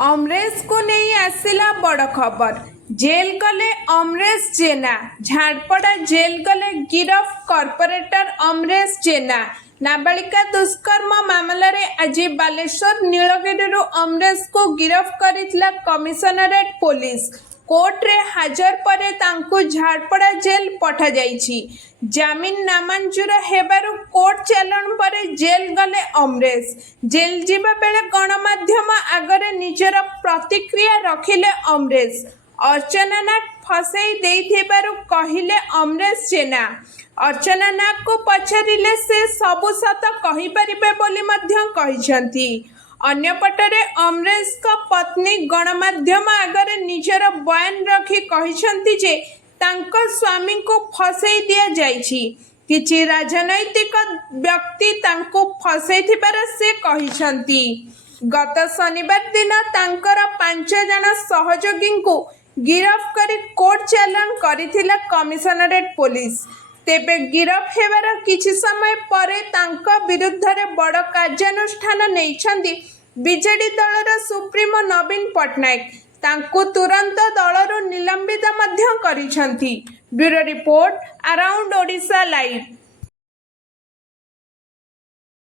अमरेश को नहीं आसिला बड़ खबर। जेल गले अमरेश जेना। झाड़पड़ा जेल गले गिरफ कॉर्पोरेटर अमरेश जेना। नाबालिका दुष्कर्म मामला रे आज बालेश्वर नीलगिरी अमरेश को गिरफ करितला कमिशनरेट पुलिस। कोर्ट रे हाजर परे तांकु झाड़पड़ा जेल पठा जाइछि। जामिन नामंजूर हेबारु कोर्ट चालाण परे जेल गले अमरेश। जेल जीवा बेले गणमाध्यम आगरे निजर प्रतिक्रिया रखिले अमरेश। अर्चना नाग फसई देइथिबारु कहिले अमरेश जेना। अर्चना नाग को पचारिले से सबु सत कहि परिबे बोली मध्य कहिसंती। अन्यपटरे अमरेश का पत्नी गणमाध्यम आगरे निजर बयान रखी कहिसंती जे तांको स्वामी को फसई दिया जाइछि। किछि राजनैतिक व्यक्ति तांको फसई थिबार से कहिसंती। गत शनिवार दिन तांकर 5 जन सहयोगी को गिरफ करी कोर्ट चालाण करिथिला कमिशनरेट पुलिस। तेबे गिरफ हेबार किछि समय परे तांका विरुद्धरे बड़ कार्यानुष्ठान नैछंती बीजेडी दलर सुप्रीमो नवीन पटनायक। तांको तुरंत दलरु निलंबित मध्य करिसंती। Bureau report around Odisha live.